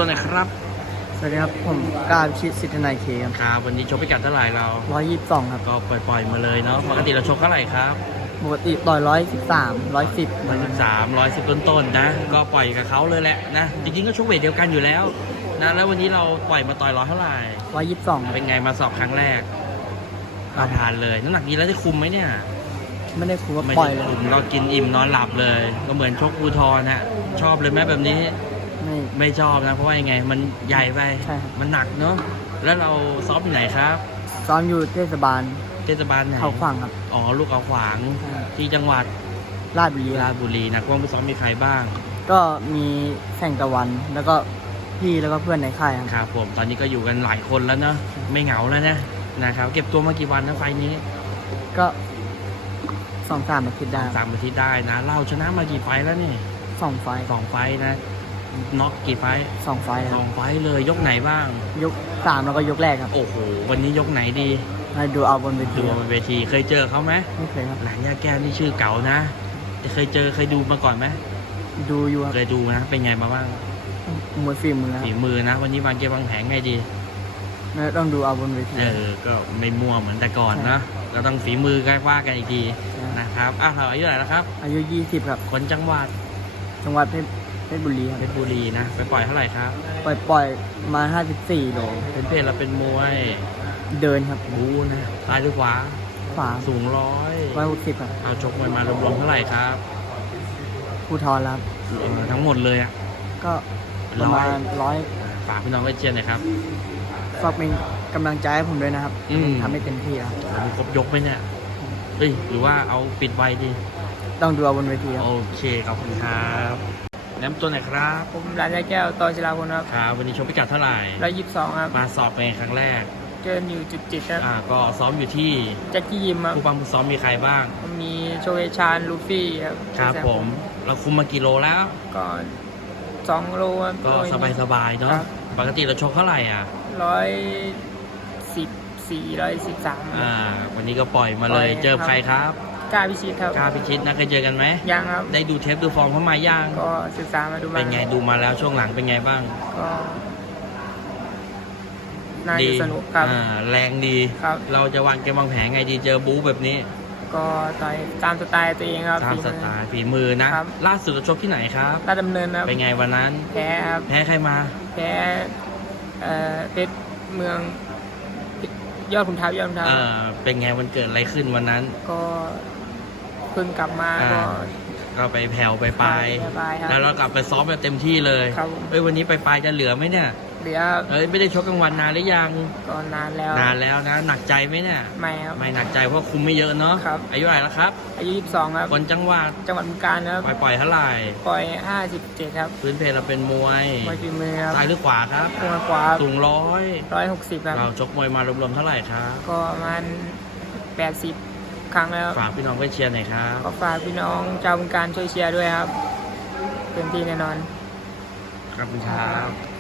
ตัวหน่อยครับสวัสดีครับผมกาชิตสิทธนายเคครับครับวันนี้ชกพิกัดเท่าไหร่เรา 122ครับก็ปล่อยมาเลยเนาะปกติเราชกเท่าไหร่ครับปกติต่อย113 110 113 110ต้นๆนะก็ปล่อยกับเขาเลยแหละนะจริงๆก็ชกเวทเดียวกันอยู่แล้วนะแล้ววันนี้เราปล่อยมาต่อย100เท่าไหร่ 122 เป็นไงมาสอบครั้งแรกผ่านเลยน้ำหนักดีแล้วได้คุมไหมเนี่ยไม่ได้คุมว่าไม่ปล่อยได้เลยคุมเรากินอิ่มนอนหลับเลย ก็เหมือนชกภูทรนะชอบเลยไหมแบบนี้ไม่ชอบนะเพราะว่ายังไงมันใหญ่ไปมันหนักเนาะแล้วเราซ้อมอยู่ไหนครับซ้อมอยู่เทศบาลไหนเขาขวางครับอ๋อลูกเขาขวางที่จังหวัดราชบุรีนะว่างผู้ซ้อมมีใครบ้างก็มีแข่งตะวันแล้วก็พี่แล้วก็เพื่อนในค่ายครับผมตอนนี้ก็อยู่กันหลายคนแล้วเนาะไม่เหงาแล้วนะครับเก็บตัวมากี่วันนะไฟนี้ก็2-3 อาทิตย์ได้ 3 อาทิตย์ได้นะเราชนะมากี่ไฟแล้วนี่ 2 ไฟนะน็อกกี่ไฟ 2 ไฟครับ 2 ไฟเลยยกไหนบ้างยก3แล้วก็ยกแรกครับโอ้โหวันนี้ยกไหนดีให้ดูเอาบนเวทีเคยเจอเขาไหมไม่เคยครับหลังยาแก้วนี่ชื่อเก่านะเคยดูมาก่อนไหมดูอยู่ครับเคยดูนะเป็นไงมาบ้างมวยฝีมือนะวันนี้วางเกมวางแผนไงดีต้องดูเอาบนเวทีก็ไม่มั่วเหมือนแต่ก่อนนะก็ต้องฝีมือกันว่ากันอีกทีนะครับเราอายุเท่าไหร่แล้วครับอายุ20ครับคนจังหวัดเพชรบุรีครับเพชรบุรีนะไปปล่อยเท่าไหร่ครับปล่อยมา54 โลเป็นเพศเราเป็นมวยเดินครับบูนะซ้ายหรือขวาสูง 160ครับเอาชกมวยมารวมๆเท่าไหร่ครับภูทรครับทั้งหมดเลยก็ประมาณ100 ฝากพี่น้องไว้เชียร์หน่อยครับฝากเป็นกำลังใจให้ผมด้วยนะครับทำให้เต็มที่ครับมีครบยกไหมเนี่ยหรือว่าเอาปิดไว้ดีต้องดูเอาบนเวทีครับโอเคขอบคุณครับแนะนำตัวหน่อยครับผมรันยาแก้วตอนศิลาพลครับวันนี้ชกพิกัดเท่าไหร่ 122ครับมาสอบเป็นครั้งแรกเจอนิว7ครับก็ซ้อมอยู่ที่แจ็คกี้ยิมครับผู้ซ้อมมีใครบ้างมีโชเวชานลูฟี่ครับผมเราคุมมากี่โลแล้วก็2 โลก็สบายๆเนาะปกติเราชกเท่าไหร่ 113 วันนี้ก็ปล่อยมาเลยเจอใครครับกล้าพิชิตครับกล้าพิชิตนะเคยเจอกันไหมยังครับได้ดูเทปดูฟอร์มเขามายังก็ศึกษามาดูเป็นไงดูมาแล้วช่วงหลังเป็นไงบ้างก็น่าจะสนุกครับแรงดีเราจะวางเกมวางแผนไงดีเจอบู๊แบบนี้ก็ต่อยตามสไตล์ตัวเองครับตามสไตล์ฝีมือนะล่าสุดเราชกที่ไหนครับราชดำเนินครับเป็นไงวันนั้นแพ้ครับแพ้ใครมาแพ้เพชรเมืองยอดขุนทัพเป็นไงวันเกิดอะไรขึ้นวันนั้นก็เพิ่งกลับมาก็ไปแผ่วไปปลายแล้วเรากลับไปซ้อมแบบเต็มที่เลยวันนี้ไปปลายจะเหลือไหมเนี่ยเหลือไม่ได้ชกกลางวันนานหรือยังก็นานแล้วนะหนักใจไหมเนี่ยไม่ครับไม่หนักใจเพราะคุมไม่เยอะเนาะอายุเท่าไหร่แล้วครับอายุ22ครับคนจังหวัดบึงกาฬครับปล่อยเท่าไหร่ปล่อย57ครับพื้นเพเราเป็นมวยฝีมือครับซ้ายหรือขวาครับขวาสูง 160ครับเราชกมวยมารวมๆเท่าไหร่ครับก็ประมาณ80 ครั้งแล้วฝากพี่น้องไปเชียร์หน่อยครับก็ฝากพี่น้องชาวบึงกาฬช่วยเชียร์ด้วยครับเต็มที่แน่นอนครับ